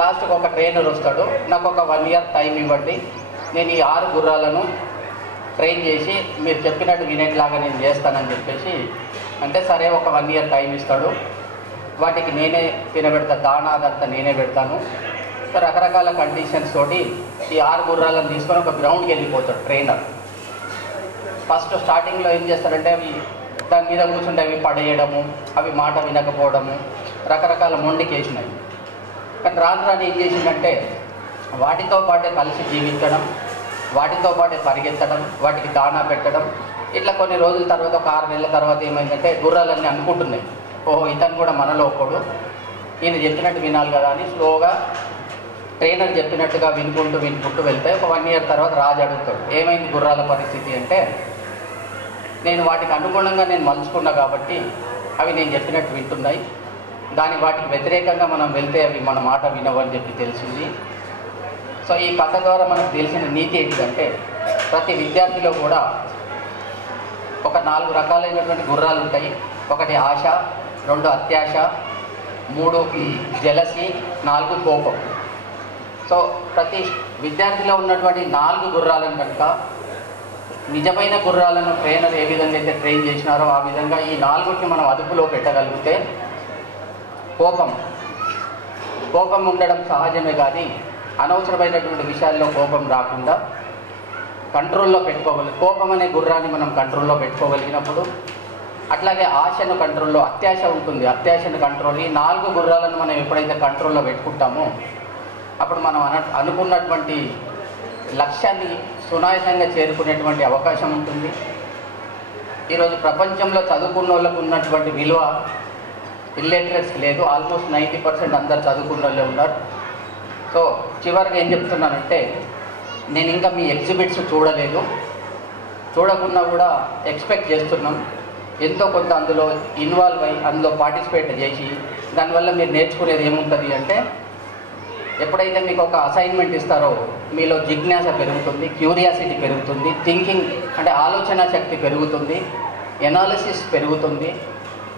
లాస్ట్కి ఒక ట్రైనర్ వస్తాడు, నాకు ఒక 1 year టైం ఇవ్వండి, నేను ఈ 6 గుర్రాలను ట్రైన్ చేసి మీరు చెప్పినట్టు వినేట్లాగా నేను చేస్తానని చెప్పేసి అంటే సరే ఒక 1 year టైం ఇస్తాడు. వాటికి నేనే తినబెడతా, దానా అదంతా నేనే పెడతాను. రకరకాల కండిషన్స్ తోటి ఈ 6 గుర్రాలను తీసుకొని ఒక గ్రౌండ్కి వెళ్ళిపోతాడు ట్రైనర్. ఫస్ట్ స్టార్టింగ్లో ఏం చేస్తారంటే అవి దాని మీద కూర్చుంటే అవి పడేయడము, అవి మాట వినకపోవడము, రకరకాల మొండికేసినాయి. కానీ రాను రాను ఏం చేసిందంటే వాటితో పాటే కలిసి జీవించడం, వాటితో పాటే పరిగెత్తడం, వాటికి దానా పెట్టడం. ఇట్లా కొన్ని రోజుల తర్వాత, ఒక 6 నెలల తర్వాత ఏమైందంటే గుర్రాలన్నీ అనుకుంటున్నాయి, ఓహో ఇతను కూడా మనలో ఒకడు, ఈయన చెప్పినట్టు వినాలి కదా అని స్లోగా ట్రైనర్ చెప్పినట్టుగా వినుకుంటూ వెళ్తే ఒక 1 year తర్వాత రాజు అడుగుతాడు, ఏమైంది గుర్రాల పరిస్థితి అంటే, నేను వాటికి అనుగుణంగా నేను మలుచుకున్నా కాబట్టి అవి నేను చెప్పినట్టు వింటున్నాయి, వాటికి వ్యతిరేకంగా మనం వెళ్తే అవి మన మాట వినవని చెప్పి తెలిసింది. సో ఈ కథ ద్వారా మనకు తెలిసిన నీతి ఏంటిదంటే ప్రతి విద్యార్థిలో కూడా ఒక 4 రకాలైనటువంటి గుర్రాలు ఉంటాయి. 1 ఆశ, 2 అత్యాశ, 3 జెలసీ, 4 కోపం. సో ప్రతి విద్యార్థిలో ఉన్నటువంటి 4 గుర్రాలను కనుక నిజమైన గుర్రాలను ట్రైనర్ ఏ విధంగా అయితే ట్రైన్ చేసినారో ఆ విధంగా ఈ 4కి మనం అదుపులో పెట్టగలిగితే, కోపం ఉండడం సహజమే కానీ అనవసరమైనటువంటి విషయాల్లో కోపం రాకుండా కంట్రోల్లో పెట్టుకోగలిగి, కోపం అనే గుర్రాన్ని మనం కంట్రోల్లో పెట్టుకోగలిగినప్పుడు, అట్లాగే ఆశను కంట్రోల్లో, అత్యాశ ఉంటుంది, అత్యాశను కంట్రోల్, ఈ 4 గుర్రాలను మనం ఎప్పుడైతే కంట్రోల్లో పెట్టుకుంటామో అప్పుడు మనం అనుకున్నటువంటి లక్ష్యాన్ని సునాయాసంగా చేరుకునేటువంటి అవకాశం ఉంటుంది. ఈరోజు ప్రపంచంలో చదువుకున్న వాళ్ళకు ఉన్నటువంటి విలువ ఇల్లిటరేట్స్ లేదు. ఆల్మోస్ట్ 90% అందరు చదువుకున్న వాళ్ళే ఉన్నారు. సో చివరిగా ఏం చెప్తున్నానంటే, నేను ఇంకా మీ ఎగ్జిబిట్స్ చూడలేదు, చూడకుండా కూడా ఎక్స్పెక్ట్ చేస్తున్నాం. ఎంతో కొంత అందులో ఇన్వాల్వ్ అయ్యి అందులో పార్టిసిపేట్ చేసి దానివల్ల మీరు నేర్చుకునేది ఏముంటుంది అంటే, ఎప్పుడైతే మీకు ఒక అసైన్మెంట్ ఇస్తారో మీలో జిజ్ఞాస పెరుగుతుంది, క్యూరియాసిటీ పెరుగుతుంది, థింకింగ్ అంటే ఆలోచన శక్తి పెరుగుతుంది, ఎనాలిసిస్ పెరుగుతుంది.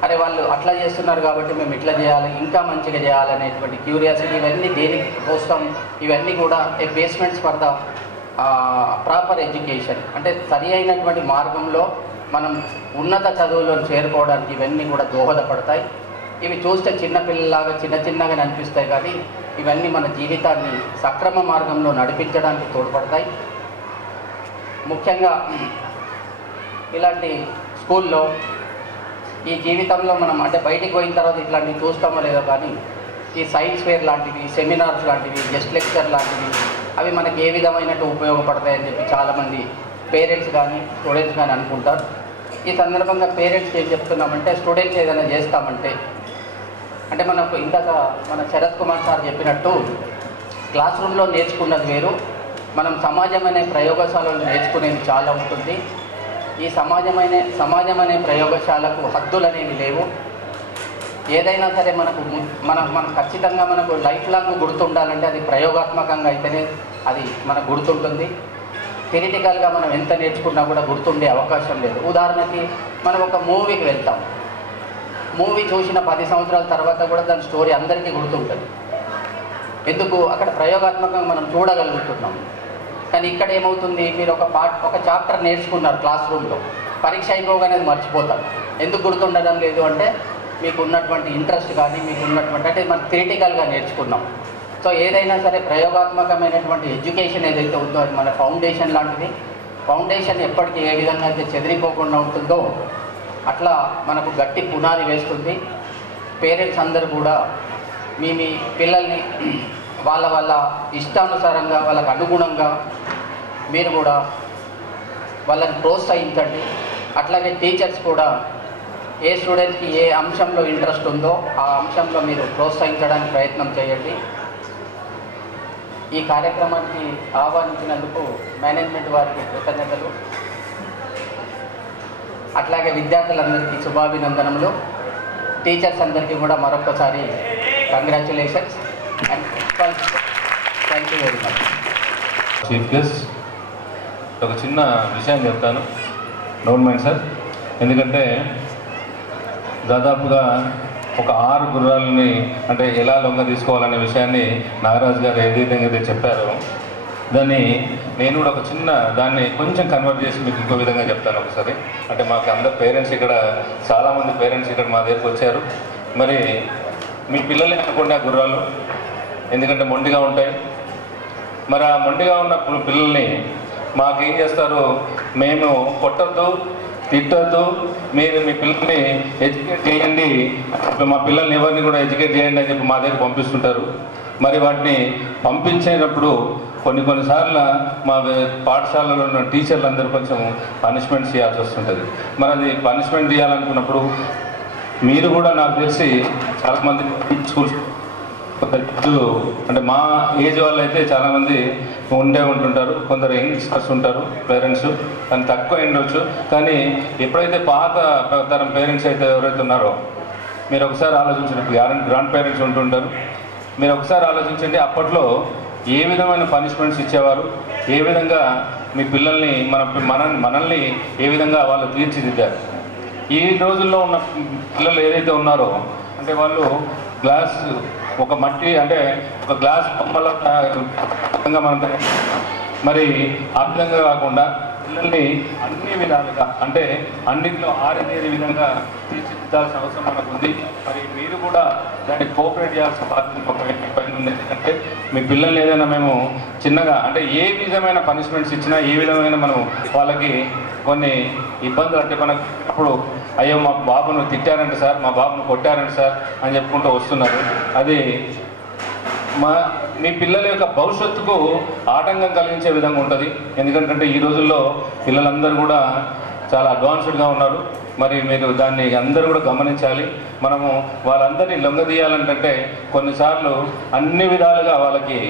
అరే వాళ్ళు అట్లా చేస్తున్నారు కాబట్టి మేము ఇట్లా చేయాలి, ఇంకా మంచిగా చేయాలనేటువంటి క్యూరియాసిటీ, ఇవన్నీ దేనికి కోసం, ఇవన్నీ కూడా a basements for the proper education. అంటే సరి అయినటువంటి మార్గంలో మనం ఉన్నత చదువులను చేరుకోవడానికి ఇవన్నీ కూడా దోహదపడతాయి. ఇవి చూస్తే చిన్నపిల్లలాగా చిన్నగా అనిపిస్తాయి, కానీ ఇవన్నీ మన జీవితాన్ని సక్రమ మార్గంలో నడిపించడానికి తోడ్పడతాయి. ముఖ్యంగా ఇలాంటి స్కూల్లో ఈ జీవితంలో మనం అంటే బయటికి పోయిన తర్వాత ఇట్లాంటివి చూస్తామో లేదో, కానీ ఈ సైన్స్ ఫేర్ లాంటివి, సెమినార్స్ లాంటివి, గెస్ట్ లెక్చర్ లాంటివి అవి మనకి ఏ విధమైనట్టు ఉపయోగపడతాయని చెప్పి చాలామంది పేరెంట్స్ కానీ స్టూడెంట్స్ కానీ అనుకుంటారు. ఈ సందర్భంగా పేరెంట్స్కి ఏం చెప్తున్నామంటే, స్టూడెంట్స్ ఏదైనా చేస్తామంటే అంటే మనకు ఇందాక మన శరత్ కుమార్ సార్ చెప్పినట్టు క్లాస్ రూమ్లో నేర్చుకున్నది వేరు, మనం సమాజం అనే ప్రయోగశాలలో నేర్చుకునేది చాలా ఉంటుంది. ఈ సమాజం అనే ప్రయోగశాలకు హద్దులు అనేవి లేవు. ఏదైనా సరే మనకు ఖచ్చితంగా మనకు లైఫ్ లాంగ్ గుర్తుండాలంటే అది ప్రయోగాత్మకంగా అయితేనే అది మనకు గుర్తుంటుంది. థియరిటికల్గా మనం ఎంత నేర్చుకున్నా కూడా గుర్తుండే అవకాశం లేదు. ఉదాహరణకి మనం ఒక మూవీకి వెళ్తాం, మూవీ చూసిన 10 సంవత్సరాల తర్వాత కూడా దాని స్టోరీ అందరికీ గుర్తుంటుంది. ఎందుకు? అక్కడ ప్రయోగాత్మకంగా మనం చూడగలుగుతున్నాం. కానీ ఇక్కడ ఏమవుతుంది, మీరు ఒక చాప్టర్ నేర్చుకున్నారు క్లాస్ రూమ్లో, పరీక్ష అయిపోగానే అది మర్చిపోతారు. ఎందుకు గుర్తుండడం లేదు అంటే మీకు ఉన్నటువంటి ఇంట్రెస్ట్ కానీ మీకు ఉన్నటువంటి అంటే మనం థియరిటికల్గా నేర్చుకున్నాం. సో ఏదైనా సరే ప్రయోగాత్మకమైనటువంటి ఎడ్యుకేషన్ ఏదైతే ఉందో అది మన ఫౌండేషన్ లాంటిది. ఫౌండేషన్ ఎప్పటికీ ఏ విధంగా అయితే చెదిరిపోకుండా ఉంటుందో అట్లా మనకు గట్టి పునాది వేస్తుంది. పేరెంట్స్ అందరూ కూడా మీ పిల్లల్ని వాళ్ళ ఇష్టానుసారంగా వాళ్ళకు అనుగుణంగా మీరు కూడా వాళ్ళని ప్రోత్సహించండి. అట్లాగే టీచర్స్ కూడా ఏ స్టూడెంట్కి ఏ అంశంలో ఇంట్రెస్ట్ ఉందో ఆ అంశంలో మీరు ప్రోత్సహించడానికి ప్రయత్నం చేయండి. ఈ కార్యక్రమానికి ఆహ్వానించినందుకు మేనేజ్మెంట్ వారికి కృతజ్ఞతలు. అట్లాగే విద్యార్థులందరికీ శుభాభినందనములు. టీచర్స్ అందరికీ కూడా మరొకసారి congratulations and thank you very much. Chief guest ఒక చిన్న విషయం చెప్తాను, డోంట్ మైండ్ సార్. ఎందుకంటే దాదాపుగా ఒక 6 గుర్రాలని అంటే ఎలా లొంగ తీసుకోవాలనే విషయాన్ని నాగరాజు గారు ఏ విధంగా అయితే చెప్పారో దాన్ని నేను కూడా ఒక చిన్న దాన్ని కొంచెం కన్వర్ట్ చేసి మీకు ఇంకో విధంగా చెప్తాను ఒకసారి. అంటే మాకు అందరు పేరెంట్స్ ఇక్కడ చాలామంది పేరెంట్స్ ఇక్కడ మా దగ్గరికి వచ్చారు. మరి మీ పిల్లల్ని అనుకోండి ఆ గుర్రాలు, ఎందుకంటే మొండిగా ఉంటాయి. మరి ఆ మొండిగా ఉన్న పిల్లల్ని మాకేం చేస్తారు, మేము కొట్టద్దు తిట్టద్దు, మీరు మీ పిల్లల్ని ఎడ్యుకేట్ చేయండి, మా పిల్లల్ని ఎవరిని కూడా ఎడ్యుకేట్ చేయండి అని చెప్పి మా దగ్గర పంపిస్తుంటారు. మరి వాటిని పంపించేటప్పుడు కొన్నిసార్లు మా పాఠశాలలో ఉన్న టీచర్లు అందరూ కొంచెం పనిష్మెంట్ చేయాల్సి వస్తుంటుంది. మరి అది పనిష్మెంట్ చేయాలనుకున్నప్పుడు మీరు కూడా నాకు తెలిసి చాలామంది స్కూల్స్ అంటే మా ఏజ్ వాళ్ళు అయితే చాలామంది ఉంటుంటారు, కొందరు యంగ్స్టర్స్ ఉంటారు పేరెంట్స్, కానీ తక్కువ ఉండొచ్చు. కానీ ఎప్పుడైతే పాత తరం పేరెంట్స్ అయితే ఎవరైతే ఉన్నారో మీరు ఒకసారి ఆలోచించండి, గ్రాండ్ పేరెంట్స్ ఉంటుంటారు, మీరు ఒకసారి ఆలోచించండి అప్పట్లో ఏ విధమైన పనిష్మెంట్స్ ఇచ్చేవారు, ఏ విధంగా మీ పిల్లల్ని మనల్ని ఏ విధంగా వాళ్ళు తీర్చిదిద్దారు. ఈ రోజుల్లో ఉన్న పిల్లలు ఏదైతే ఉన్నారో అంటే వాళ్ళు ఒక మట్టి అంటే ఒక గ్లాస్ బొమ్మల మనం మరి ఆ విధంగా కాకుండా పిల్లల్ని అన్ని విధాలుగా అంటే అన్నింటిలో ఆరితేరే విధంగా తీర్చిదిద్దాల్సిన అవసరం మనకు ఉంది. మరి మీరు కూడా దాన్ని కోఆపరేట్ చేయాల్సిన బాధ్యత పైన ఉంది. ఎందుకంటే మీ పిల్లల్ని ఏదైనా మేము చిన్నగా అంటే ఏ విధమైన పనిష్మెంట్స్ ఇచ్చినా ఏ విధమైన మనం వాళ్ళకి కొన్ని ఇబ్బందులు అంటే మనకు అప్పుడు అయ్యో మా బాబును తిట్టారంట సార్, మా బాబును కొట్టారంట సార్ అని చెప్పుకుంటూ వస్తున్నారు. అది మీ పిల్లల యొక్క భవిష్యత్తుకు ఆటంకం కలిగించే విధంగా ఉంటుంది. ఎందుకంటే ఈ రోజుల్లో పిల్లలందరూ కూడా చాలా అడ్వాన్స్డ్గా ఉన్నారు. మరి మీరు దాన్ని అందరూ కూడా గమనించాలి. మనము వాళ్ళందరినీ లొంగదీయాలంటే కొన్నిసార్లు అన్ని విధాలుగా వాళ్ళకి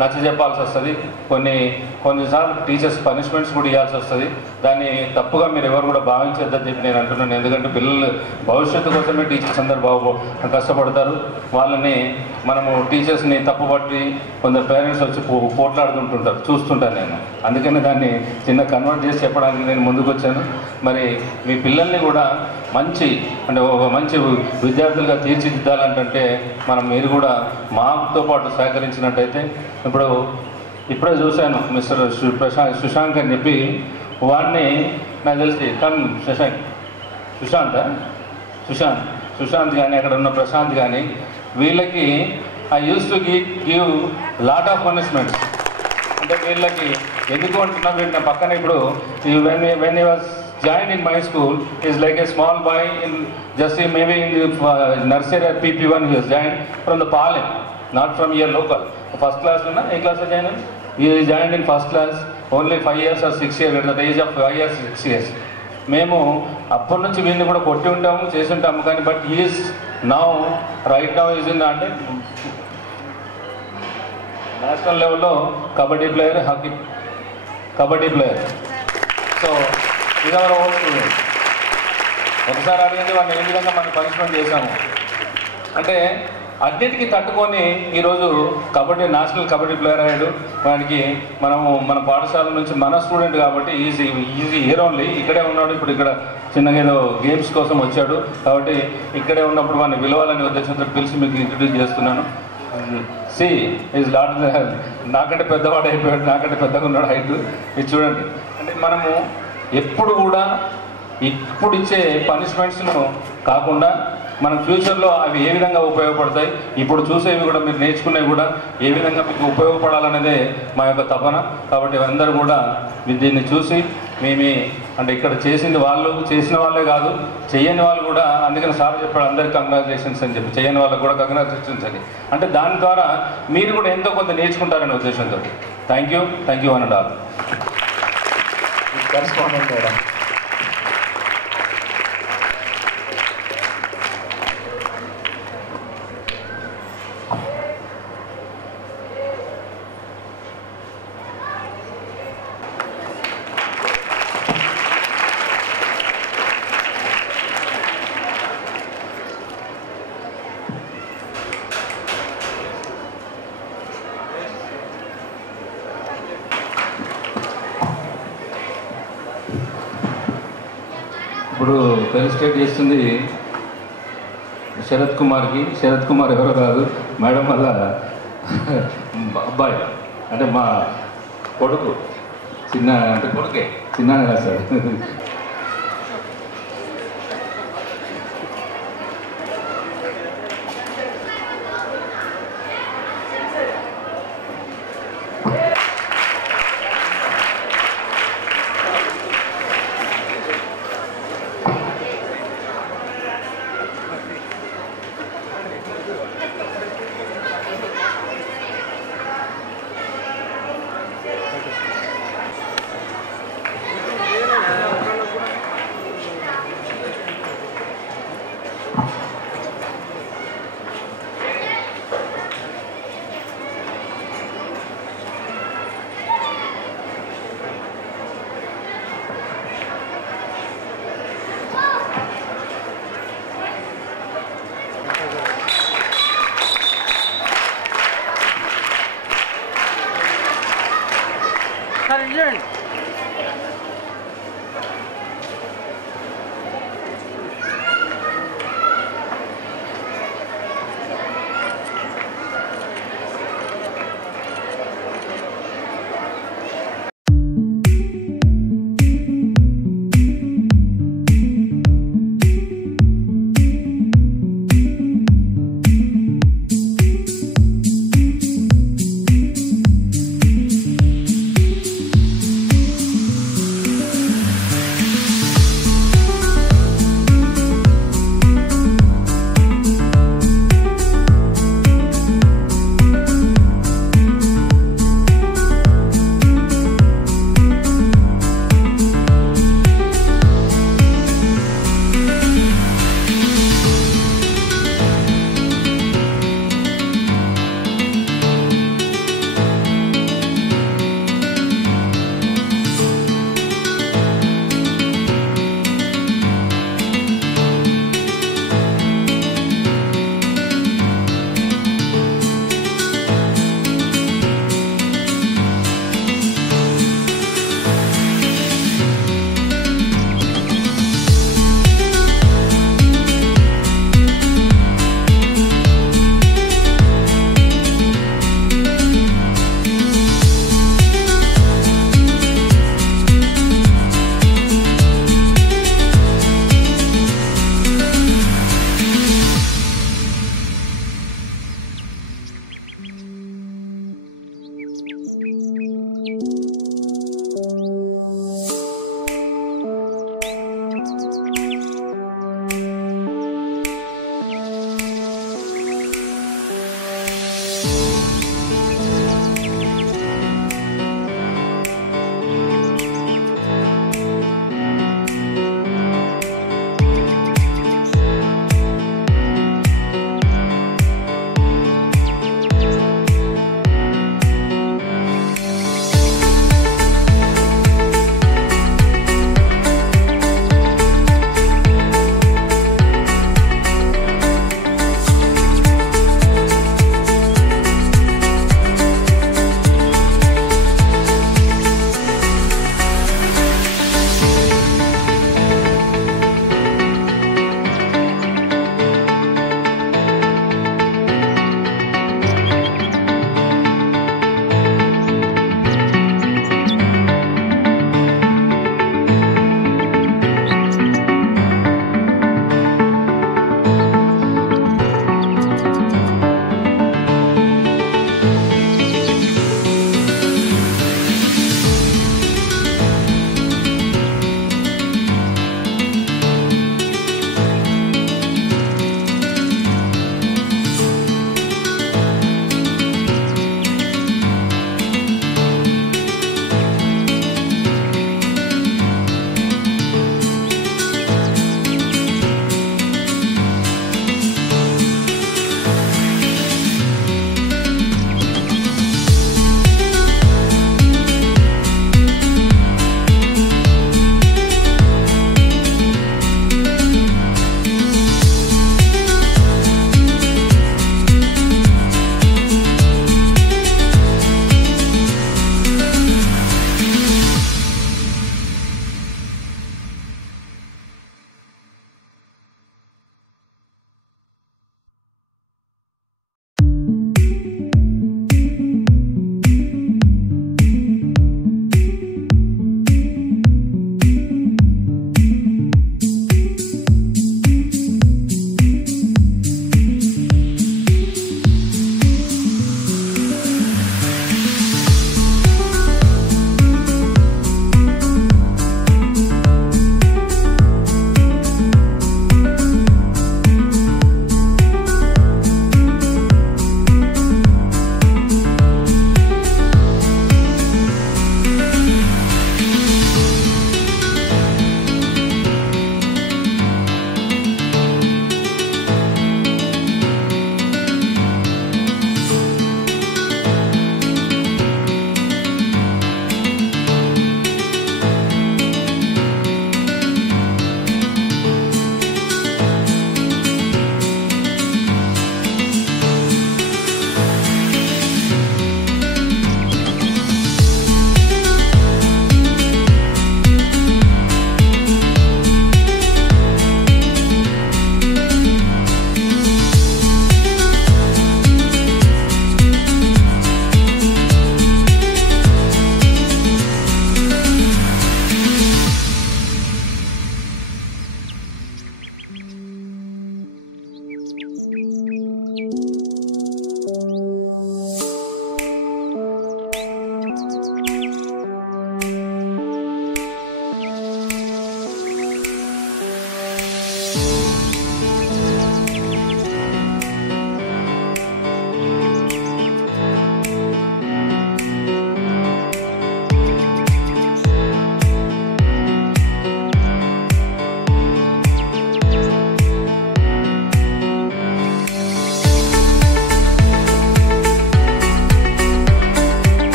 నచ్చ చెప్పాల్సి వస్తుంది, కొన్నిసార్లు టీచర్స్ పనిష్మెంట్స్ కూడా ఇవ్వాల్సి వస్తుంది. దాన్ని తప్పుగా మీరు ఎవరు కూడా భావించొద్దని చెప్పి నేను అంటున్నాను. ఎందుకంటే పిల్లలు భవిష్యత్తు కోసమే టీచర్స్ అందరు కష్టపడతారు. వాళ్ళని మనము టీచర్స్ని తప్పుపట్టి కొందరు పేరెంట్స్ వచ్చి పోట్లాడుతుంటుంటారు, చూస్తుంటాను నేను. అందుకని దాన్ని చిన్న కన్వర్ట్ చేసి చెప్పడానికి నేను ముందుకు వచ్చాను. మరి మీ పిల్లల్ని కూడా మంచి విద్యార్థులుగా తీర్చిదిద్దాలంటే మీరు కూడా మాతో పాటు సహకరించినట్టయితే, ఇప్పుడే చూశాను మిస్టర్ సుశాంత్ అని చెప్పి, వాడిని నాకు తెలిసి సుశాంత్ కానీ అక్కడ ఉన్న ప్రశాంత్ కానీ వీళ్ళకి I use to give lot of punishments. అంటే వీళ్ళకి ఎందుకు అంటున్నా, వీటిని పక్కన ఇప్పుడు when he was joined in my school is like a small boy in just maybe in the nursery at PP1 he was joined from the Palim, not from here local. First class na a class joined, he is joined in first class only 5 years or 6 years, at the age of 5 years 6 years. మేము అప్పటి నుంచి వీళ్ళని కూడా కొట్టి ఉంటాము, చేసి ఉంటాము. కానీ but is right now is in అంటే నేషనల్ లెవెల్లో kabaddi player, kabaddi player. So ఇది ఎవరు ఓల్డ్ ఒకసారి అడిగింది వాడిని ఏ విధంగా మనం పనిష్మెంట్ చేశాము అంటే అన్నిటికీ తట్టుకొని ఈరోజు నేషనల్ కబడ్డీ ప్లేయర్ అయ్యాడు. వానికి మన పాఠశాల నుంచి మన స్టూడెంట్ కాబట్టి ఈజీ ఇయర్ ఓన్లీ ఇక్కడే ఉన్నాడు. ఇప్పుడు ఇక్కడ చిన్నగా ఏదో గేమ్స్ కోసం వచ్చాడు కాబట్టి ఇక్కడే ఉన్నప్పుడు వాడిని విలువాలని ఉద్దేశంతో పిలిచి మీకు ఇంట్రడ్యూస్ చేస్తున్నాను. ఈజ్ లాట్ నాకంటే పెద్దవాడు అయిపోయాడు, నాకంటే పెద్దగా ఉన్నాడు హైట్. ఇది చూడండి, అంటే మనము ఎప్పుడు కూడా ఇప్పుడు ఇచ్చే పనిష్మెంట్స్ను కాకుండా మన ఫ్యూచర్లో అవి ఏ విధంగా ఉపయోగపడతాయి, ఇప్పుడు చూసేవి కూడా మీరు నేర్చుకునేవి కూడా ఏ విధంగా మీకు ఉపయోగపడాలనేదే మా యొక్క తపన. కాబట్టి అందరూ కూడా దీన్ని చూసి అంటే ఇక్కడ చేసిన వాళ్ళే కాదు, చేయని వాళ్ళు కూడా, అందుకని సార్ చెప్పాడు అందరికీ కంగ్రాచులేషన్స్ అని చెప్పి, చేయని వాళ్ళకు కూడా కంగ్రాచులేషన్స్ అని. అంటే దాని ద్వారా మీరు కూడా ఎంతో కొంత నేర్చుకుంటారనే ఉద్దేశంతో. Thank you one and all. ఇప్పుడు ఫెలిసిటేట్ చేస్తుంది శరత్ కుమార్ ఎవరో కాదు మేడం వల్ల అబ్బాయి, అంటే మా కొడుకు, కొడుకే చిన్న sir.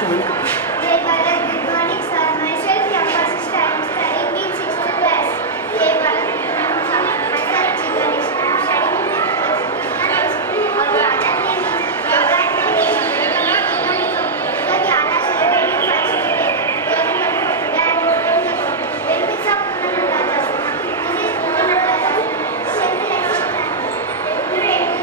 Jai Bharat, good morning sir. Myself Yamba sister, I am studying in 6th class. Jai Bharat, myself Jiganesh, I am studying in 6th school. Our father name is Yoga and my name is So the others celebrating 5th day. Benefits of Punanadasana. This is Punanadasana. Self-reflection. Every day,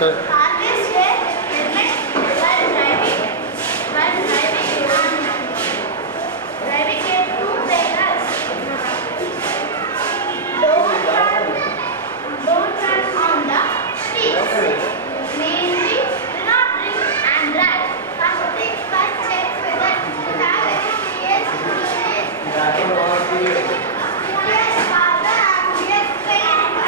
Always wear helmet while driving. Driving it too dangerous. Don't run on the streets. Mainly, do not drink and drive. First things first, check whether you have any serious injuries. Yes, father, and yes, parents,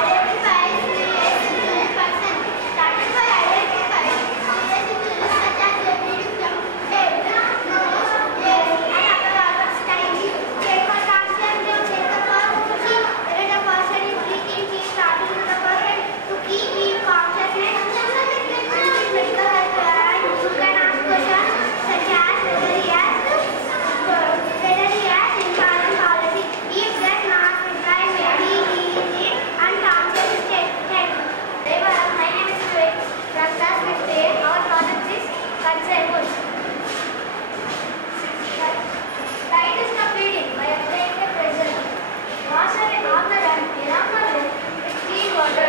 identify serious injuries person. That is why identify serious injuries such as the bleeding from head, nose, ear, and other organs tiny. Check for calcium, check the person. Whether the person is breathing, keep talking to the person to keep him consciousness. Medical health, and you can ask questions such as whether he has insurance policy. If does not reply, maybe he is in unconscious state. My name is Vivek from class 5th. Our project is concern words. Right is completing by applying the pressure. Wash away all the run around the left with clean water.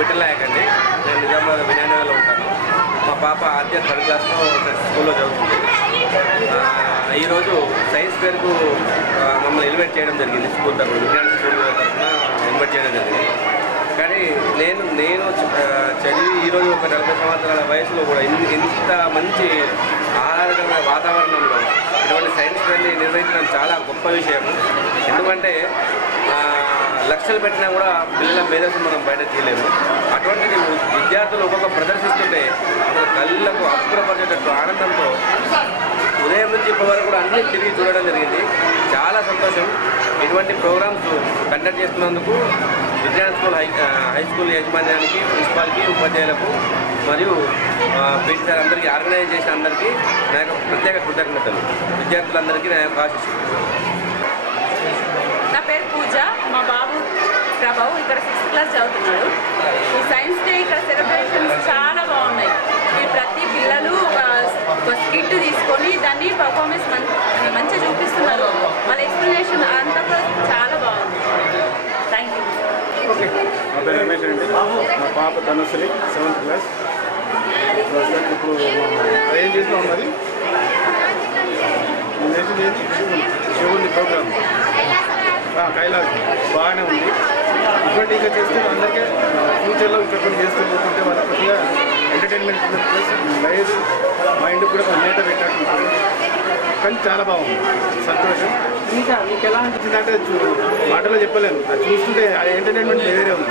Vithal Nayak అండి. నేను నిజామాబాద్ విజయనగరంలో ఉంటాను. మా పాప ఆద్య third క్లాస్లో స్కూల్లో చదువుతుంది. ఈరోజు సైన్స్ ఫేర్కు మమ్మల్ని ఇన్వైట్ చేయడం జరిగింది. స్కూల్ తరఫున విజ్ఞాన స్కూల్ తరఫున ఇన్వైట్ చేయడం జరిగింది. కానీ నేను చదివి ఈరోజు ఒక 40 సంవత్సరాల వయసులో కూడా ఇంత మంచి ఆహ్లాదకరమైన వాతావరణంలో ఇటువంటి సైన్స్ ఫేర్ని నిర్వహించడం చాలా గొప్ప విషయం. ఎందుకంటే లక్షలు పెట్టినా కూడా పిల్లల మేధస్సు మనం బయట తీయలేము. అటువంటిది విద్యార్థులు ఒక్కొక్క ప్రదర్శిస్తుంటే అసలు కళ్ళకు అప్పురపరిచేటట్టు ఆనందంతో ఉదయం నుంచి ఇప్పటి వరకు కూడా అన్నీ తిరిగి చూడడం జరిగింది. చాలా సంతోషం. ఇటువంటి ప్రోగ్రామ్స్ కండక్ట్ చేస్తున్నందుకు విజ్ఞాన స్కూల్ హై స్కూల్ యాజమాన్యానికి, ప్రిన్సిపాల్కి, ఉపాధ్యాయులకు మరియు పీటీ సార్ అందరికీ, ఆర్గనైజ్ చేసిన అందరికీ నా యొక్క ప్రత్యేక కృతజ్ఞతలు. విద్యార్థులందరికీ నా యొక్క ఆశీస్సులు. నా పేరు పూజ. మా బాబు ప్రభావ్ ఇక్కడ 6th క్లాస్ చదువుతున్నాడు. ఈ సైన్స్ డే ఇక్కడ సెలబ్రేషన్స్ చాలా బాగున్నాయి. ఈ ప్రతి పిల్లలు ఒక స్కిట్ తీసుకొని దాన్ని పర్ఫార్మెన్స్ మంచిగా చూపిస్తున్నారు. వాళ్ళ ఎక్స్ప్లెనేషన్ అంతా కూడా చాలా బాగుంది. Thank you. ఓకే, నా పేరు రమేష్ అండి. మా పాప ధనుశ్రీ 7th క్లాస్. ఇప్పుడు ఏం చేసినాం మరి శివుని ప్రోగ్రామ్ కైలాస్ బాగానే ఉంది. ఇటువంటి ఇంకా చేస్తే అందరికీ ఫ్యూచర్లో ఇక్కడ చేస్తూ పోతుంటే వాళ్ళకి కొద్దిగా ఎంటర్టైన్మెంట్ ప్లస్ లైవ్ మైండ్కి కూడా కొంచెం నేత పెట్టారు. కానీ చాలా బాగుంది, సంతోషం. ఇంకా మీకు ఎలా అనిపించింది అంటే మాటలో చెప్పలేను. అది చూస్తుంటే ఆ ఎంటర్టైన్మెంట్ వేరే ఉంది.